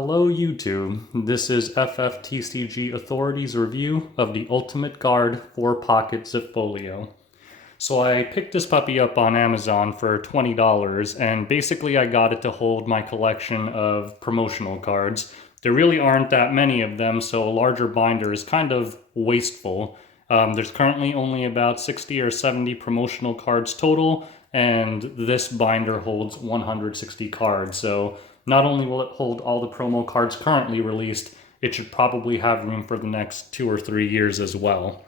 Hello YouTube, this is FFTCG Authority's review of the Ultimate Guard for Pocket Zipfolio. So I picked this puppy up on Amazon for $20 and basically I got it to hold my collection of promotional cards. There really aren't that many of them, so a larger binder is kind of wasteful. There's currently only about 60 or 70 promotional cards total, and this binder holds 160 cards. So not only will it hold all the promo cards currently released, it should probably have room for the next 2 or 3 years as well.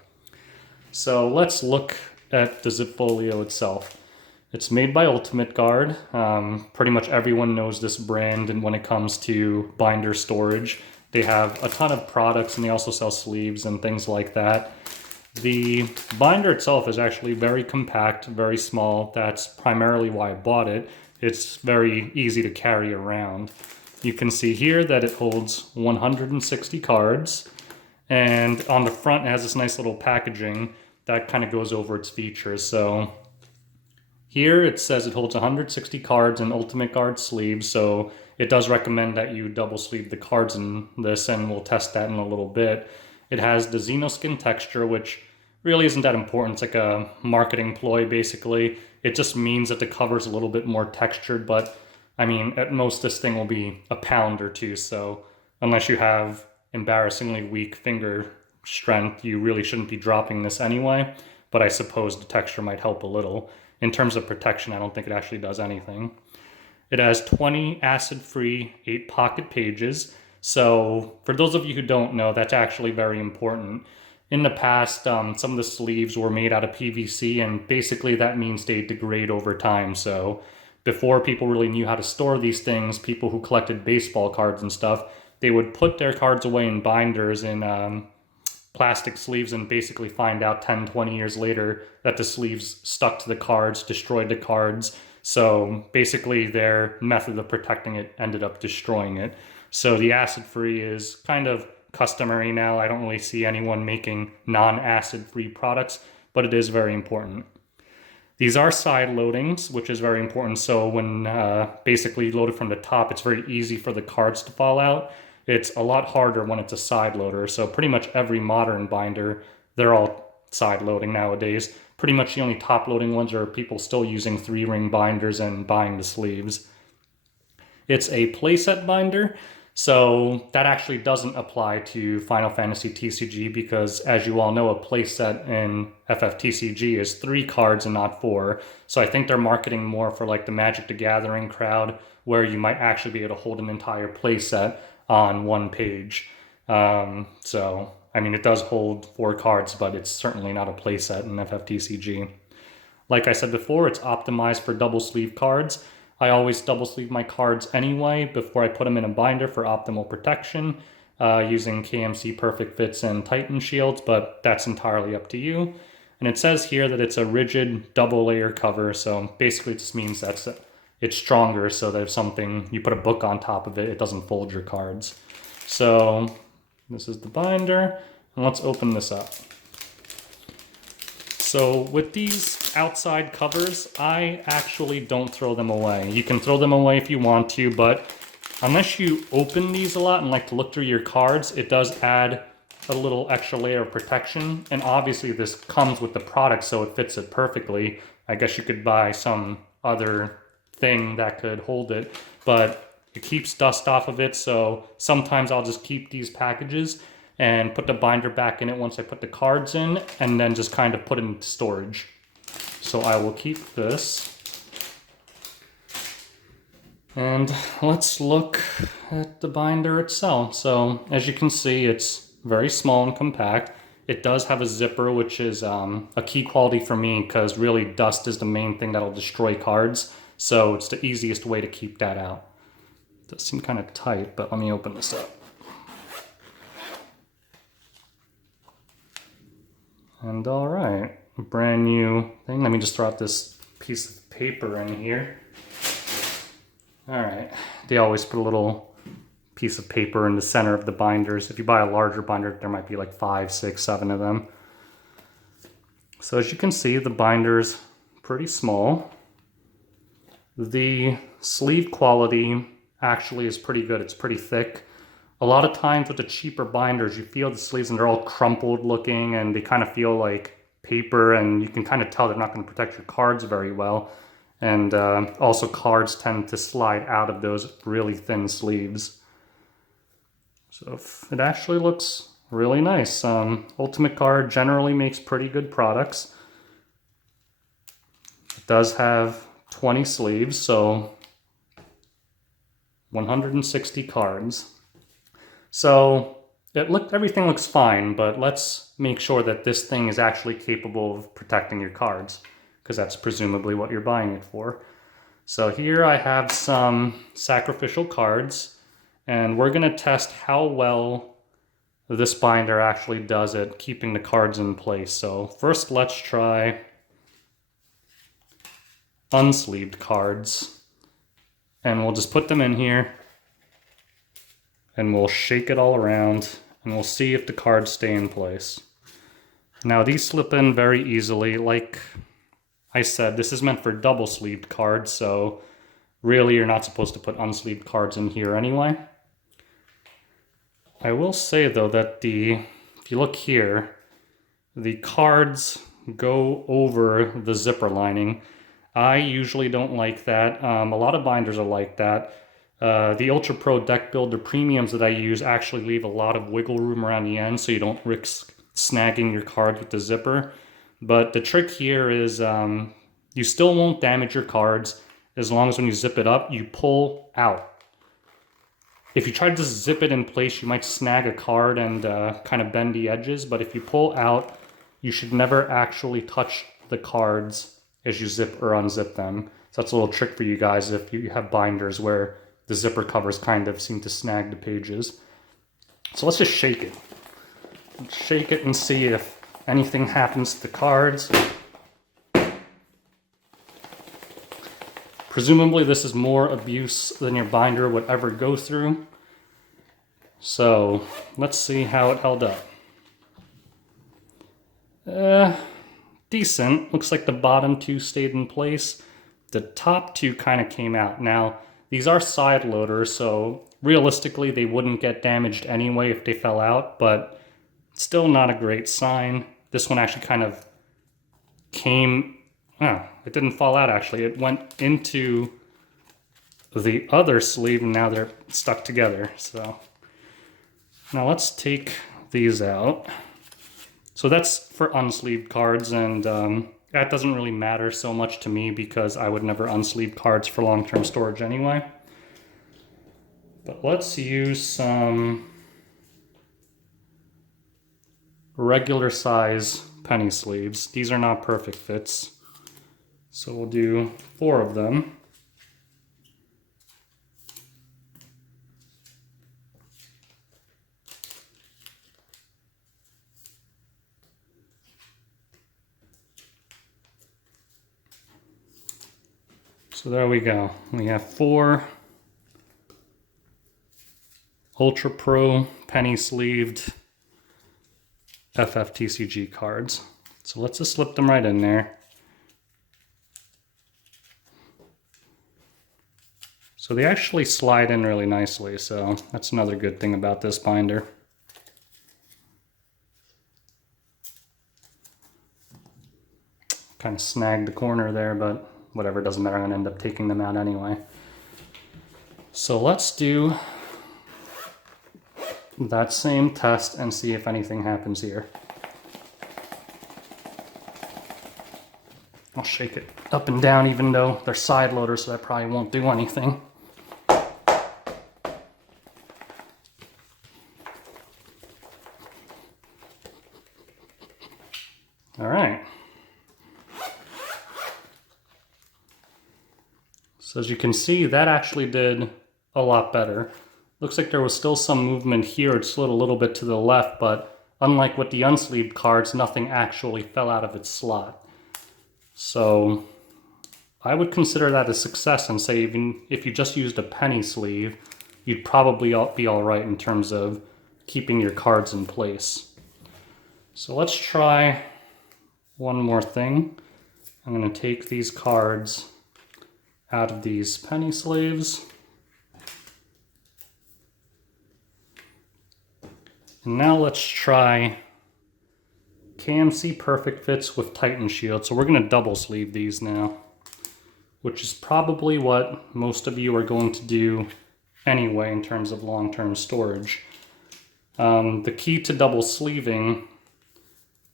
So let's look at the Zipfolio itself. It's made by Ultimate Guard. Pretty much everyone knows this brand, and when it comes to binder storage, they have a ton of products and they also sell sleeves and things like that. The binder itself is actually very compact, very small. That's primarily why I bought it. It's very easy to carry around. You can see here that it holds 160 cards, and on the front it has this nice little packaging that kind of goes over its features. So here it says it holds 160 cards in Ultimate Guard sleeves, so it does recommend that you double sleeve the cards in this, and we'll test that in a little bit. It has the Xenoskin texture, which really isn't that important. It's like a marketing ploy, basically. It just means that the cover's a little bit more textured, but I mean, at most this thing will be a pound or two, so unless you have embarrassingly weak finger strength, you really shouldn't be dropping this anyway, but I suppose the texture might help a little. In terms of protection, I don't think it actually does anything. It has 20 acid-free 8-pocket pages, so for those of you who don't know, that's actually very important. In the past, some of the sleeves were made out of PVC, and basically that means they degrade over time. So before people really knew how to store these things, people who collected baseball cards and stuff, they would put their cards away in binders in plastic sleeves and basically find out 10, 20 years later that the sleeves stuck to the cards, destroyed the cards. So basically their method of protecting it ended up destroying it. So the acid-free is kind of customary now. I don't really see anyone making non-acid-free products, but it is very important. These are side loadings, which is very important. So when basically loaded from the top, it's very easy for the cards to fall out. It's a lot harder when it's a side loader. So pretty much every modern binder, they're all side loading nowadays. Pretty much the only top loading ones are people still using 3-ring binders and buying the sleeves. It's a playset binder. So that actually doesn't apply to Final Fantasy TCG because, as you all know, a playset in FFTCG is 3 cards and not 4. So I think they're marketing more for like the Magic the Gathering crowd, where you might actually be able to hold an entire playset on one page. So, I mean, it does hold 4 cards, but it's certainly not a playset in FFTCG. Like I said before, it's optimized for double sleeve cards. I always double sleeve my cards anyway before I put them in a binder for optimal protection, using KMC Perfect Fits and Titan shields, but that's entirely up to you. And it says here that it's a rigid double layer cover, so basically it just means that it's stronger so that if something, you put a book on top of it, it doesn't fold your cards. So this is the binder, and let's open this up. So with these outside covers, I actually don't throw them away. You can throw them away if you want to, but unless you open these a lot and like to look through your cards, it does add a little extra layer of protection. And obviously this comes with the product, so it fits it perfectly. I guess you could buy some other thing that could hold it, but it keeps dust off of it. So sometimes I'll just keep these packages and put the binder back in it once I put the cards in, and then just kind of put it into storage. So I will keep this. And let's look at the binder itself. So as you can see, it's very small and compact. It does have a zipper, which is a key quality for me because really dust is the main thing that'll destroy cards. So it's the easiest way to keep that out. It does seem kind of tight, but let me open this up. And all right, brand new thing. Let me just throw out this piece of paper in here. All right, they always put a little piece of paper in the center of the binders. If you buy a larger binder, there might be like 5, 6, 7 of them. So as you can see, the binder's pretty small. The sleeve quality actually is pretty good. It's pretty thick. A lot of times with the cheaper binders, you feel the sleeves and they're all crumpled looking and they kind of feel like paper, and you can kind of tell they're not going to protect your cards very well. And also cards tend to slide out of those really thin sleeves. So it actually looks really nice. Ultimate Guard generally makes pretty good products. It does have 20 sleeves, so 160 cards. So everything looks fine, but let's make sure that this thing is actually capable of protecting your cards, because that's presumably what you're buying it for. So here I have some sacrificial cards, and we're going to test how well this binder actually does at keeping the cards in place. So first let's try unsleeved cards, and we'll just put them in here and we'll shake it all around and we'll see if the cards stay in place. Now these slip in very easily. Like I said, this is meant for double sleeved cards, so really you're not supposed to put unsleeved cards in here anyway. I will say though that if you look here, the cards go over the zipper lining. I usually don't like that. A lot of binders are like that. The Ultra Pro Deck Builder Premiums that I use actually leave a lot of wiggle room around the end so you don't risk snagging your cards with the zipper. But the trick here is you still won't damage your cards as long as when you zip it up, you pull out. If you try to just zip it in place, you might snag a card and kind of bend the edges, but if you pull out, you should never actually touch the cards as you zip or unzip them. So that's a little trick for you guys if you have binders where the zipper covers kind of seem to snag the pages. So let's just shake it. Let's shake it and see if anything happens to the cards. Presumably this is more abuse than your binder would ever go through. So let's see how it held up. Decent. Looks like the bottom two stayed in place. The top two kind of came out. Now, these are side loaders, so realistically they wouldn't get damaged anyway if they fell out, but still not a great sign. This one actually kind of came... Oh, it didn't fall out actually. It went into the other sleeve and now they're stuck together. So now let's take these out. So that's for unsleeved cards, and that doesn't really matter so much to me because I would never unsleeve cards for long-term storage anyway. But let's use some regular size penny sleeves. These are not perfect fits, so we'll do 4 of them. So there we go. We have 4 Ultra Pro penny sleeved FFTCG cards. So let's just slip them right in there. So they actually slide in really nicely, so that's another good thing about this binder. Kind of snagged the corner there, but whatever, doesn't matter, I'm going to end up taking them out anyway. So let's do that same test and see if anything happens here. I'll shake it up and down even though they're side loaders, so that probably won't do anything. All right. So as you can see, that actually did a lot better. Looks like there was still some movement here. It slid a little bit to the left, but unlike with the unsleeved cards, nothing actually fell out of its slot. So I would consider that a success and say even if you just used a penny sleeve, you'd probably be all right in terms of keeping your cards in place. So let's try one more thing. I'm going to take these cards out of these penny sleeves. And now let's try KMC Perfect Fits with Titan Shield. So we're going to double sleeve these now, which is probably what most of you are going to do anyway in terms of long-term storage. The key to double sleeving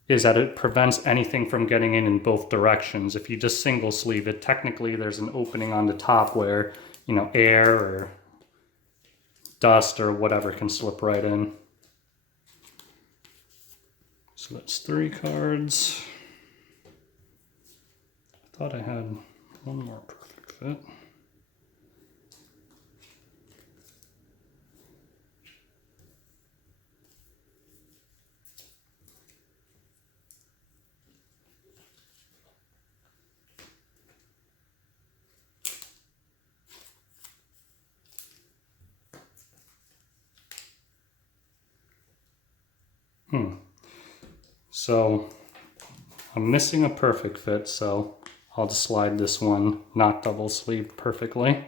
is that it prevents anything from getting in both directions. If you just single sleeve it, technically there's an opening on the top where, you know, air or dust or whatever can slip right in. So that's 3 cards. I thought I had one more perfect fit. So I'm missing a perfect fit, so I'll just slide this one not double sleeved perfectly.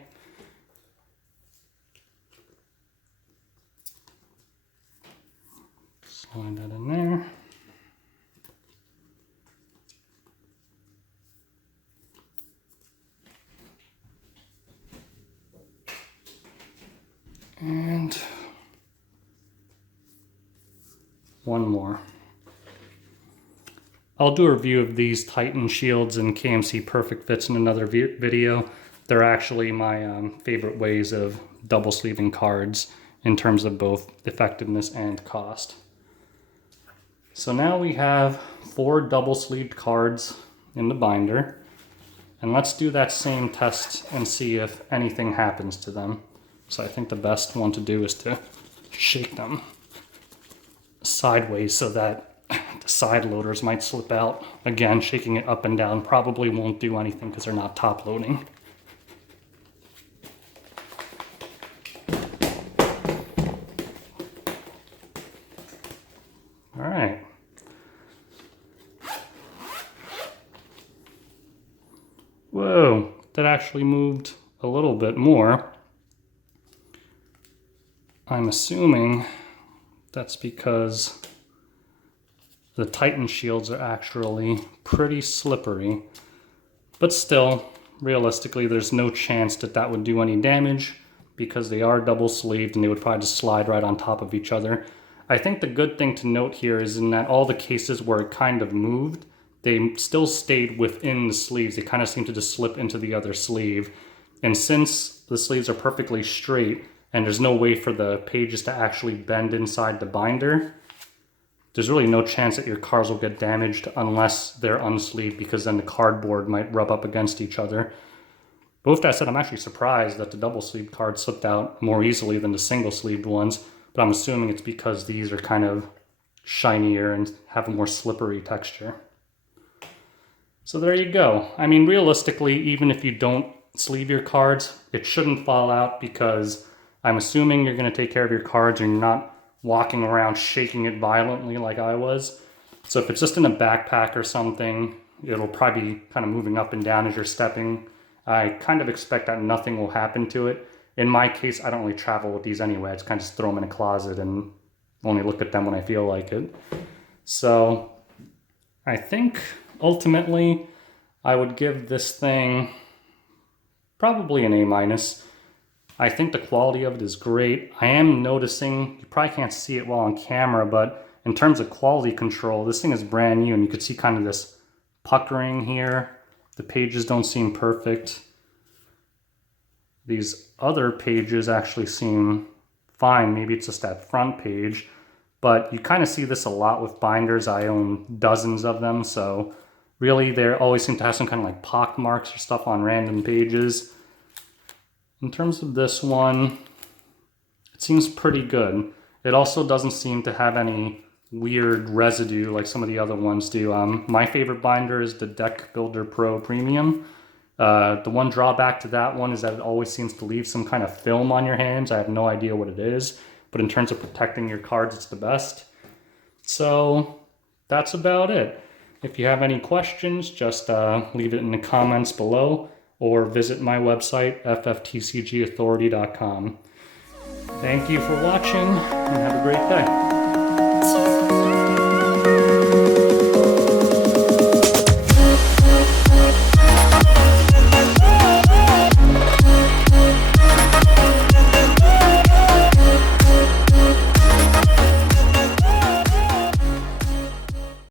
Slide that in there. And one more. I'll do a review of these Titan Shields and KMC Perfect Fits in another video. They're actually my favorite ways of double sleeving cards in terms of both effectiveness and cost. So now we have 4 double sleeved cards in the binder. And let's do that same test and see if anything happens to them. So I think the best one to do is to shake them sideways so that the side loaders might slip out. Again, shaking it up and down probably won't do anything because they're not top loading. All right. Whoa, that actually moved a little bit more. I'm assuming that's because the Titan Shields are actually pretty slippery, but still, realistically, there's no chance that that would do any damage because they are double sleeved and they would probably just slide right on top of each other. I think the good thing to note here is in that all the cases where it kind of moved, they still stayed within the sleeves. They kind of seem to just slip into the other sleeve. And since the sleeves are perfectly straight and there's no way for the pages to actually bend inside the binder, there's really no chance that your cards will get damaged unless they're unsleeved, because then the cardboard might rub up against each other. But with that said, I'm actually surprised that the double sleeved cards slipped out more easily than the single sleeved ones, but I'm assuming it's because these are kind of shinier and have a more slippery texture. So there you go. I mean, realistically, even if you don't sleeve your cards, it shouldn't fall out because I'm assuming you're going to take care of your cards and you're not walking around shaking it violently like I was. So if it's just in a backpack or something, it'll probably be kind of moving up and down as you're stepping. I kind of expect that nothing will happen to it. In my case, I don't really travel with these anyway. I just kind of just throw them in a closet and only look at them when I feel like it. So I think ultimately I would give this thing probably an A-. I think the quality of it is great. I am noticing, you probably can't see it well on camera, but in terms of quality control, this thing is brand new and you could see kind of this puckering here. The pages don't seem perfect. These other pages actually seem fine. Maybe it's just that front page, but you kind of see this a lot with binders. I own dozens of them, so really they always seem to have some kind of like pock marks or stuff on random pages. In terms of this one, it seems pretty good. It also doesn't seem to have any weird residue like some of the other ones do. My favorite binder is the Deck Builder Pro Premium. The one drawback to that one is that it always seems to leave some kind of film on your hands. I have no idea what it is, but in terms of protecting your cards, it's the best. So that's about it. If you have any questions, just leave it in the comments below, or visit my website, fftcgauthority.com. Thank you for watching, and have a great day.